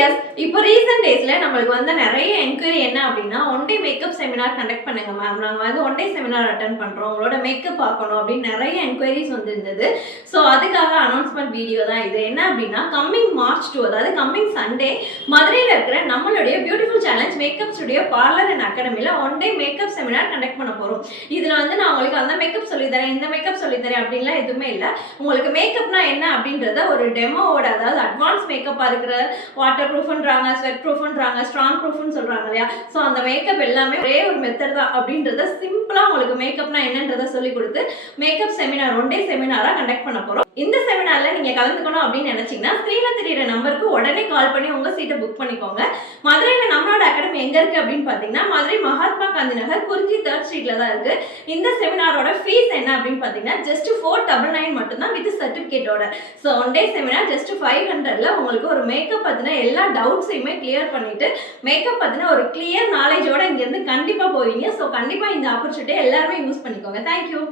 S. இப்போ recent டேஸ்ல நம்மளுக்கு வந்து நிறைய என்கொயரி என்ன அப்படின்னா, one day makeup seminar conduct பண்ணுங்க மேம். நாங்க வந்து ஒன் டே செமினார் அட்டெண்ட் பண்றோம். உங்களோட மேக்கப் பார்க்கணும் அப்படின்னு நிறைய என்கொயரிஸ் வந்திருந்தது. ஸோ அதுக்காக அனௌன்ஸ்மெண்ட் வீடியோ தான் இது. என்ன அப்படின்னா, கம்மிங் மார்ச் 2 அதாவது கம்மிங் சண்டே மதுரையில் இருக்கிற நம்மளுடைய beautiful challenge makeup studio parlour and அகாடமியில் one day makeup seminar conduct பண்ண போறோம். இதுல வந்து நான் உங்களுக்கு அந்த மேக்கப் சொல்லித்தரேன், இந்த மேக்கப் சொல்லித்தரேன் அப்படின்லாம் எதுவுமே இல்லை. உங்களுக்கு மேக்கப்னா என்ன அப்படின்றத ஒரு டெமோவோட, அதாவது அட்வான்ஸ் மேக்கப்பா இருக்கிற வாட்டர் ப்ரூஃப்ன்றாங்க, ஸ்வெட் ப்ரூஃப்ன்றாங்க, ஸ்ட்ராங் ப்ரூஃப்னு சொல்றாங்க இல்லையா. ஸோ அந்த மேக்கப் எல்லாமே ஒரே ஒரு மெத்தட் தான் அப்படின்றத சிம்பிளா உங்களுக்கு மேக்கப்னா என்னன்றத சொல்லி கொடுத்து மேக்கப் செமினார் ஒன் டே செமினாரா கண்டக்ட் பண்ண போறோம். இந்த செமினார்ல நீங்க கலந்துக்கணும் அப்படின்னு நினைச்சீங்கன்னா ஸ்க்ரீன்ல தெரியுற நம்பருக்கு உடனே கால் பண்ணி உங்க சீட்டை புக் பண்ணிக்கோங்க. மதுரையில நம்மளோட அகாடமி எங்க இருக்கு அப்படின்னு பாத்தீங்கன்னா, மதுரை மகாத்மா காந்தி நகர் குறிஞ்சி 3rd ஸ்ட்ரீட்ல தான் இருக்கு. இந்த செமினாரோட ஃபீஸ் என்ன அப்படின்னு பாத்தீங்கன்னா ஜஸ்ட் 499 மட்டும் தான் வித் சர்டிபிகேட்டோட. So one day seminar just 500ல உங்களுக்கு ஒரு மேக்கப் பத்தின எல்லா டவுட்ஸையுமே கிளியர் பண்ணிட்டு மேக்கப் பத்தின ஒரு கிளியர் நாலேஜோட இங்க இருந்து கண்டிப்பா போவீங்க. ஸோ கண்டிப்பா இந்த ஆப்பர்ச்சுனிட்டியை எல்லாருமே யூஸ் பண்ணிக்கோங்க. தேங்க்யூ.